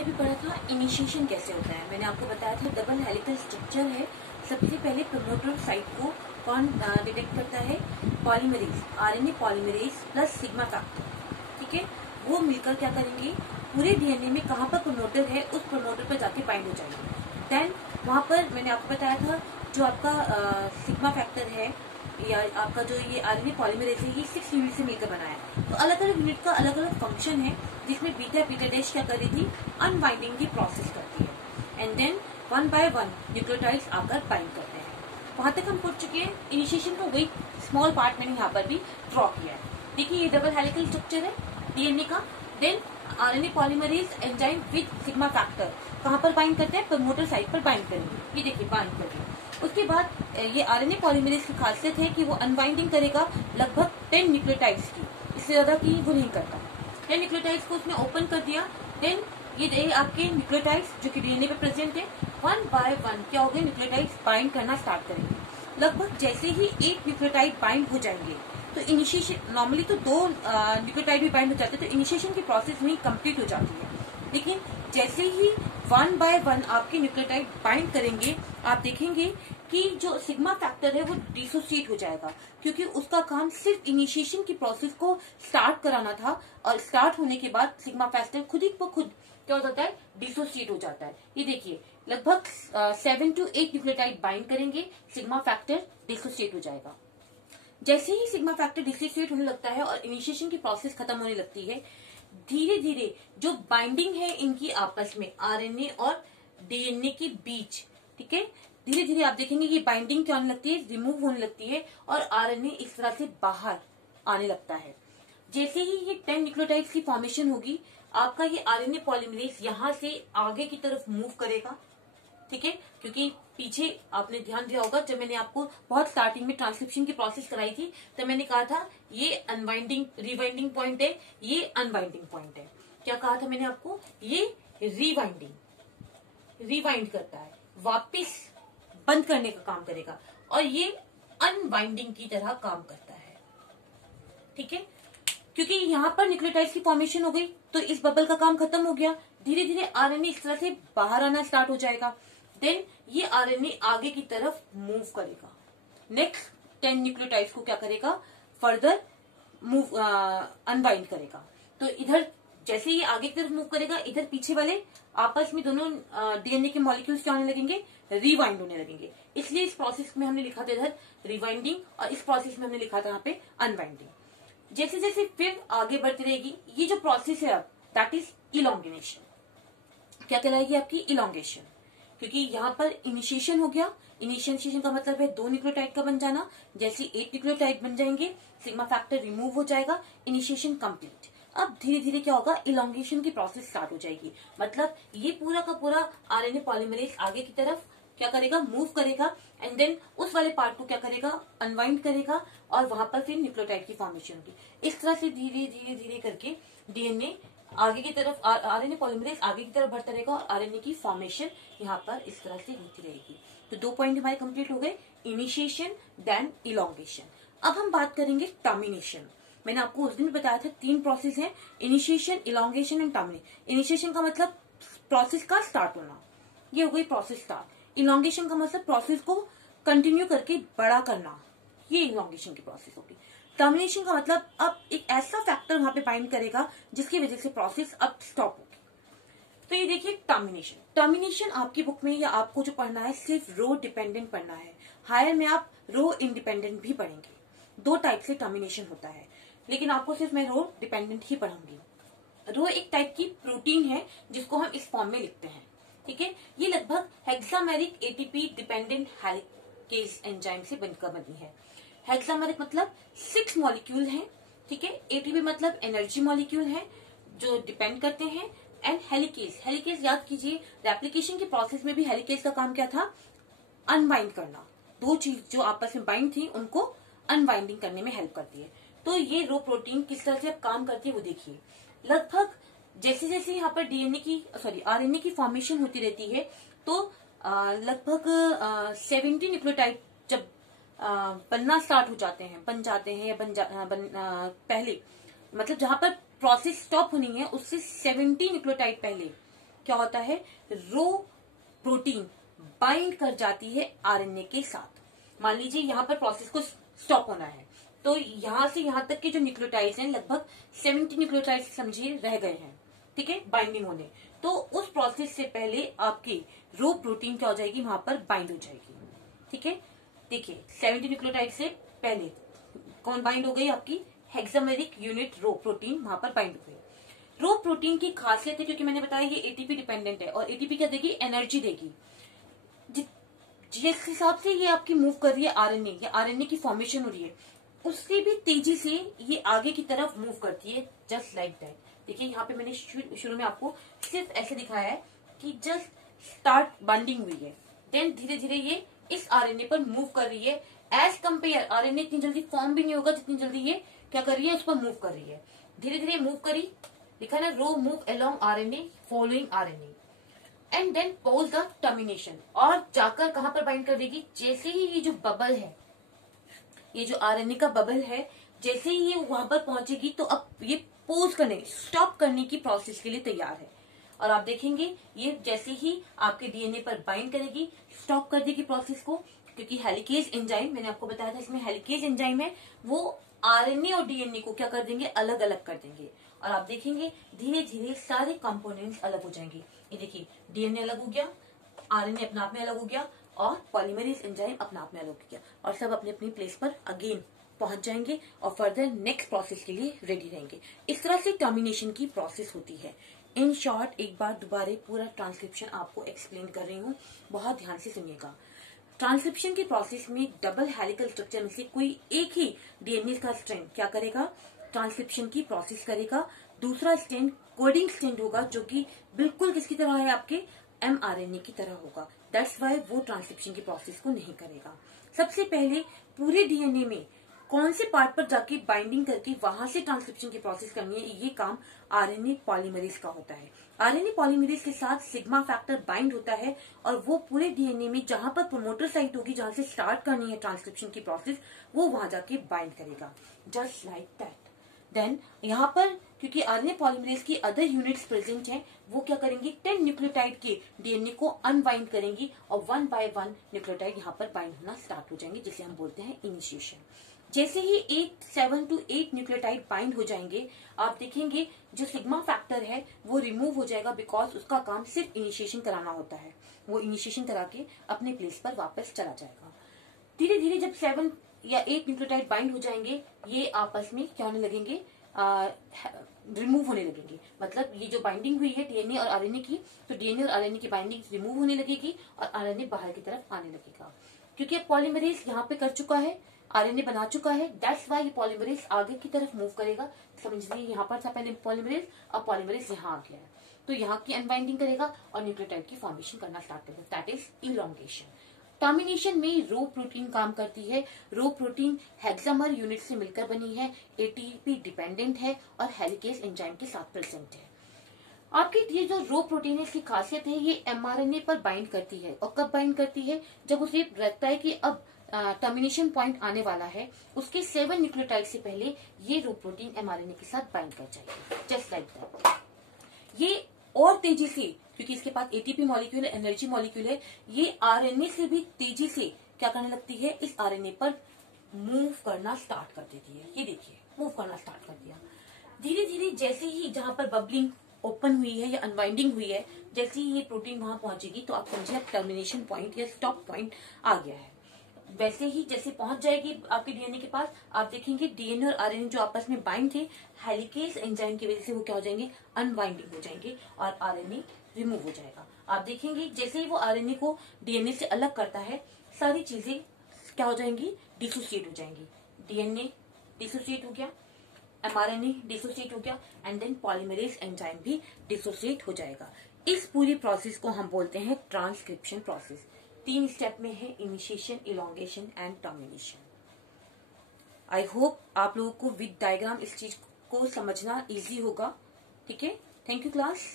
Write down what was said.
हमने भी पढ़ा था इनिशिएशन कैसे होता है। मैंने आपको बताया था डबल हेलिकल स्ट्रक्चर है। सबसे पहले प्रमोटर साइट को कौन डिटेक्ट करता है? Polymerase, RNA polymerase plus sigma factor, ठीक है। वो मिलकर क्या करेंगे, पूरे डीएनए में कहाँ पर प्रमोटर है उस प्रमोटर पर जाके बाइंड हो जाएंगे। देन वहां पर मैंने आपको बताया था जो आपका सिग्मा फैक्टर है या आपका जो ये आरएनए पॉलीमरेज है ये 6 यूनिट से मिलकर बना है। तो अलग अलग यूनिट का अलग अलग फंक्शन है, जिसमें बीटा बीटा डैश क्या कर रही थी, अनबाइंडिंग की प्रोसेस करती है। एंड देन 1 बाय 1 न्यूक्लियोटाइड्स आकर बाइंड करते हैं। वहां तक हम पहुंच चुके हैं। इनिशिएशन का वही स्मॉल पार्ट मैंने यहाँ पर भी ड्रॉ किया है। देखिए ये डबल हेलिकल स्ट्रक्चर है डीएनए का। Then RNA polymerase enzyme with sigma factor कहाँ पर बाइंड करते हैं? प्रमोटर साइट पर बाइंड करेंगे। ये देखिए बाइंड करेंगे। उसके बाद ये आरएनए पॉलीमरेज की खासियत है कि वो अनबाइंडिंग करेगा लगभग 10 न्यूक्लियोटाइड्स की, इससे ज्यादा की वो नहीं करता। 10 न्यूक्लियोटाइड्स को उसने ओपन कर दिया। देन ये आपके न्यूक्लियोटाइड्स जो कि डीएनए पे प्रेजेंट है 1 बाय 1 क्या हो गए, न्यूक्लियोटाइड्स बाइंड करना स्टार्ट करेंगे। लगभग जैसे ही एक न्यूक्लियोटाइड बाइंड हो जाएंगे तो इनिशिएशन, नॉर्मली तो 2 न्यूक्लियोटाइड भी बाइंड हो जाते हैं तो इनिशिएशन की प्रोसेस वहीं कंप्लीट हो जाती है। लेकिन जैसे ही 1 बाय 1 आपके न्यूक्लियोटाइड बाइंड करेंगे, आप देखेंगे कि जो सिग्मा फैक्टर है वो डिसोसिएट हो जाएगा, क्योंकि उसका काम सिर्फ इनिशिएशन की प्रोसेस को स्टार्ट कराना था। और स्टार्ट होने के बाद सिग्मा फैक्टर खुद ही खुद क्या हो जाता है, डिसोसिएट हो जाता है। ये देखिए लगभग 7 to 8 न्यूक्लियोटाइड बाइंड करेंगे, सिग्मा फैक्टर डिसोसिएट हो जाएगा। जैसे ही सिग्मा फैक्टर डिसोसिएट होने लगता है और इनिशिएशन की प्रोसेस खत्म होने लगती है, धीरे धीरे जो बाइंडिंग है इनकी आपस में आरएनए और डीएनए के बीच, ठीक है, धीरे धीरे आप देखेंगे कि बाइंडिंग क्या होने लगती है, रिमूव होने लगती है और आरएनए इस तरह से बाहर आने लगता है। जैसे ही ये 10 न्यूक्लियोटाइड्स की फॉर्मेशन होगी, आपका ये आरएनए पॉलीमरेज यहाँ से आगे की तरफ मूव करेगा, ठीक है। क्योंकि पीछे आपने ध्यान दिया होगा जब मैंने आपको बहुत स्टार्टिंग में ट्रांसक्रिप्शन की प्रोसेस कराई थी तो मैंने कहा था ये अनबाइंडिंग रिबाइंडिंग पॉइंट है, ये अनबाइंडिंग पॉइंट है। क्या कहा था मैंने आपको? ये रिबाइंड करता है, वापिस बंद करने का काम करेगा, और ये अनबाइंडिंग की तरह काम करता है, ठीक है। क्योंकि यहाँ पर न्यूक्लियोटाइड्स की फॉर्मेशन हो गई तो इस बबल का काम खत्म हो गया। धीरे धीरे आरएनए इस तरह से बाहर आना स्टार्ट हो जाएगा। देन ये आरएनए आगे की तरफ मूव करेगा, नेक्स्ट 10 न्यूक्लियोटाइड्स को क्या करेगा, फर्दर मूव अनबाइंड करेगा। तो इधर जैसे ये आगे की तरफ मूव करेगा, इधर पीछे वाले आपस में दोनों डीएनए के मॉलिक्यूल्स क्या होने लगेंगे, रिवाइंड होने लगेंगे। इसलिए इस प्रोसेस में हमने लिखा था इधर रिवाइंडिंग और इस प्रोसेस में हमने लिखा था यहाँ पे अनबाइंडिंग। जैसे जैसे फिर आगे बढ़ती रहेगी ये जो प्रोसेस है अब, दैट इज इलोंगेशन। क्या कहलाएगी आपकी? इलोंगेशन। क्योंकि यहाँ पर इनिशिएशन हो गया। इनिशिएशन का मतलब है 2 न्यूक्लियोटाइड का बन जाना। जैसे 8 न्यूक्लियोटाइड बन जाएंगे, सिग्मा फैक्टर रिमूव हो जाएगा, इनिशिएशन कंप्लीट। अब धीरे धीरे क्या होगा, इलोंगेशन की प्रोसेस स्टार्ट हो जाएगी। मतलब ये पूरा का पूरा आरएनए पॉलीमरेज आगे की तरफ क्या करेगा, मूव करेगा, एंड देन उस वाले पार्ट को क्या करेगा, अनवाइंड करेगा, और वहां पर फिर न्यूक्लियोटाइड की फॉर्मेशन होगी। इस तरह से धीरे धीरे धीरे करके डीएनए आगे की तरफ, आरएनए पॉलीमरेज आगे की तरफ बढ़ता रहेगा और आरएनए की फॉर्मेशन यहाँ पर इस तरह से होती रहेगी। तो 2 पॉइंट हमारे कंप्लीट हो गए, इनिशिएशन देन इलोंगेशन। अब हम बात करेंगे टर्मिनेशन। मैंने आपको उस दिन बताया था 3 प्रोसेस है, initiation, elongation and termination. Initiation का मतलब प्रोसेस का स्टार्ट होना, ये हो गई प्रोसेस स्टार्ट। इलोंगेशन का मतलब प्रोसेस को कंटिन्यू करके बड़ा करना, ये इलोंगेशन की प्रोसेस होगी। टर्मिनेशन का मतलब अब एक ऐसा फैक्टर वहां पे बाइंड करेगा जिसकी वजह से प्रोसेस अब स्टॉप होगी। तो ये देखिए टर्मिनेशन। टर्मिनेशन आपकी बुक में या आपको जो पढ़ना है सिर्फ रो डिपेंडेंट पढ़ना है। हायर में आप रो इंडिपेंडेंट भी पढ़ेंगे। 2 टाइप से टर्मिनेशन होता है, लेकिन आपको सिर्फ मैं रो डिपेंडेंट ही पढ़ाऊंगी। रो एक टाइप की प्रोटीन है जिसको हम इस फॉर्म में लिखते हैं, ठीक है। ये लगभग हेक्सामेरिक एटीपी डिपेंडेंट हेलिकेज एंजाइम से बनकर बनी है। हेक्सामेरिक मतलब 6 मॉलिक्यूल हैं, ठीक है। एटीपी मतलब एनर्जी मॉलिक्यूल है जो डिपेंड करते हैं। एंड हेलिकेज, हेलिकेज याद कीजिए, रेप्लिकेशन के प्रोसेस में भी हेलिकेज का काम क्या था, अनबाइंड करना। 2 चीज जो आपस में बाइंड थी उनको अनबाइंडिंग करने में हेल्प करती है। तो ये रो प्रोटीन किस तरह से काम करती है वो देखिए। लगभग जैसे जैसे यहाँ पर आरएनए की फॉर्मेशन होती रहती है तो लगभग 70 न्यूक्लियोटाइड जब बनना स्टार्ट हो जाते हैं, बन जाते हैं या पहले, मतलब जहां पर प्रोसेस स्टॉप होनी है उससे 70 न्यूक्लियोटाइड पहले क्या होता है, रो प्रोटीन बाइंड कर जाती है आरएनए के साथ। मान लीजिए यहाँ पर प्रोसेस को स्टॉप होना है, तो यहाँ से यहाँ तक के जो न्यूक्लियोटाइड्स हैं लगभग 70 न्यूक्लियोटाइड्स समझिए रह गए हैं, ठीक है, बाइंडिंग होने। तो उस प्रोसेस से पहले आपकी रो प्रोटीन क्या हो जाएगी, वहां पर बाइंड हो जाएगी, ठीक है। देखिए 70 न्यूक्लियोटाइड से पहले कौन बाइंड हो गई, आपकी हेक्सामेरिक यूनिट रो प्रोटीन वहां पर बाइंड हो गई। रो प्रोटीन की खासियत है, क्योंकि मैंने बताया ये एटीपी डिपेंडेंट है, और एटीपी क्या देगी, एनर्जी देगी। जिस हिसाब से ये आपकी मूव कर रही है आरएनए, या आरएनए की फॉर्मेशन हो रही है, उससे भी तेजी से ये आगे की तरफ मूव करती है, जस्ट लाइक दैट। देखिए यहाँ पे मैंने शुरू में आपको सिर्फ ऐसे दिखाया है कि जस्ट स्टार्ट बाइंडिंग हुई है, देन धीरे धीरे ये इस आरएनए पर मूव कर रही है। एज कंपेयर आरएनए इतनी जल्दी फॉर्म भी नहीं होगा जितनी जल्दी ये क्या कर रही है, उस पर मूव कर रही है। धीरे धीरे मूव करी, लिखा ना, row move along RNA following RNA and then pose the termination, और जाकर कहां पर बाइंड कर देगी, जैसे ही ये जो बबल है, ये जो आरएनए का बबल है, जैसे ही ये वहां पर पहुंचेगी तो अब ये पोज करने, स्टॉप करने की प्रोसेस के लिए तैयार है। और आप देखेंगे ये जैसे ही आपके डीएनए पर बाइंड करेगी, स्टॉप कर देगी प्रोसेस को, क्योंकि हेलिकेज एंजाइम, मैंने आपको बताया था इसमें हेलिकेज एंजाइम है, वो आरएनए और डीएनए को क्या कर देंगे, अलग अलग कर देंगे। और आप देखेंगे धीरे धीरे सारे कंपोनेंट्स अलग हो जाएंगे। ये देखिए डीएनए अलग हो गया, आरएनए अपने आप में अलग हो गया, और पॉलीमरेज एंजाइम अपने आप में अलग हो गया, और सब अपनी अपनी प्लेस पर अगेन पहुंच जाएंगे और फर्दर नेक्स्ट प्रोसेस के लिए रेडी रहेंगे। इस तरह से टर्मिनेशन की प्रोसेस होती है। इन शॉर्ट एक बार दोबारा पूरा ट्रांसक्रिप्शन आपको एक्सप्लेन कर रही हूँ, बहुत ध्यान से सुनिएगा। ट्रांसक्रिप्शन की प्रोसेस में डबल हेलिकल स्ट्रक्चर में से कोई एक ही डीएनए का स्ट्रैंड क्या करेगा, ट्रांसक्रिप्शन की प्रोसेस करेगा। दूसरा स्ट्रैंड कोडिंग स्ट्रैंड होगा, जो कि बिल्कुल किसकी तरह है, आपके एमआरएनए की तरह होगा। दैट्स वाई वो ट्रांसक्रिप्शन की प्रोसेस को नहीं करेगा। सबसे पहले पूरे डीएनए में कौन से पार्ट पर जाके बाइंडिंग करके वहां से ट्रांसक्रिप्शन की प्रोसेस करनी है, ये काम आरएनए पॉलीमरेज का होता है। आरएनए पॉलीमरेज के साथ सिग्मा फैक्टर बाइंड होता है, और वो पूरे डीएनए में जहां पर प्रोमोटर साइट होगी, जहां से स्टार्ट करनी है ट्रांसक्रिप्शन की प्रोसेस, वो वहां जाके बाइंड करेगा, जस्ट लाइक दैट। देन यहाँ पर क्योंकि आरएनए पॉलीमरेज की अदर यूनिट्स प्रेजेंट हैं, वो क्या करेंगी, 10 न्यूक्लियोटाइड के डीएनए को अनबाइंड करेंगी, और 1 बाय 1 न्यूक्लियोटाइड यहाँ पर बाइंड होना स्टार्ट हो जाएंगे, जिसे हम बोलते हैं इनिशिएशन। जैसे ही 7 to 8 न्यूक्लियोटाइड बाइंड हो जाएंगे, आप देखेंगे जो सिग्मा फैक्टर है वो रिमूव हो जाएगा, बिकॉज उसका काम सिर्फ इनिशिएशन कराना होता है। वो इनिशिएशन करा के अपने प्लेस पर वापस चला जाएगा। धीरे धीरे जब 7 या 8 न्यूक्लियोटाइड बाइंड हो जाएंगे, ये आपस में क्या होने लगेंगे, रिमूव होने लगेंगे। मतलब ये जो बाइंडिंग हुई है डीएनए और आरएनए की, तो डीएनए और आरएनए की बाइंडिंग रिमूव होने लगेगी, और आरएनए बाहर की तरफ आने लगेगा। क्योंकि अब पॉलीमरेज यहाँ पे कर चुका है, आरएनए बना चुका है, दैट्स वाई ये पॉलीमरेज आगे की तरफ मूव करेगा। समझिए यहाँ पर था पहले पॉलीमरेज, अब पॉलीमरेज यहाँ आ गया है, तो यहाँ की अनबाइंडिंग करेगा और न्यूक्लियोटाइड की फॉर्मेशन करना स्टार्ट करेगा, दैट इज इलॉन्गेशन। टर्मिनेशन में रो प्रोटीन काम करती है। रो प्रोटीन हेक्सामर यूनिट से मिलकर बनी है, एटीपी डिपेंडेंट है, और हेलिकेज एंजाइम के साथ प्रेजेंट है। आपकी ये जो रो प्रोटीन है, इसकी खासियत है ये एमआरएनए पर बाइंड करती है। और कब बाइंड करती है, जब उसे लगता है कि अब टर्मिनेशन पॉइंट आने वाला है, उसके 7 न्यूक्लियोटाइड से पहले ये रो प्रोटीन एमआरएनए के साथ बाइंड कर जाएगी, जस्ट लाइक दैट। ये और तेजी से, क्योंकि इसके पास एटीपी मॉलिक्यूल है, एनर्जी मॉलिक्यूल है, ये आरएनए से भी तेजी से क्या करने लगती है, इस आरएनए पर मूव करना स्टार्ट कर देती है। ये देखिए मूव करना स्टार्ट कर दिया। धीरे धीरे जैसे ही जहां पर बबलिंग ओपन हुई है या अनबाइंडिंग हुई है, जैसे ही ये प्रोटीन वहां पहुंचेगी, तो आप समझिए टर्मिनेशन पॉइंट या स्टॉप पॉइंट आ गया है। वैसे ही जैसे पहुंच जाएगी आपके डीएनए के पास, आप देखेंगे डीएनए और आरएनए जो आपस में बाइंड थे, हेलिकेज एंजाइम की वजह से वो क्या हो जाएंगे, अनबाइंडिंग हो जाएंगे, और आरएनए रिमूव हो जाएगा। आप देखेंगे जैसे ही वो आरएनए को डीएनए से अलग करता है, सारी चीजें क्या हो जाएंगी, डिसोसिएट हो जाएंगी। डीएनए डिसोसिएट हो गया, एमआरएनए डिसोसिएट हो गया, एंड देन पॉलीमरेज एंजाइम भी डिसोसिएट हो जाएगा। इस पूरी प्रोसेस को हम बोलते हैं ट्रांसक्रिप्शन प्रोसेस। 3 स्टेप में है, initiation, elongation and termination. I hope आप लोगों को विद डायग्राम इस चीज को समझना इजी होगा। ठीक है, थैंक यू क्लास।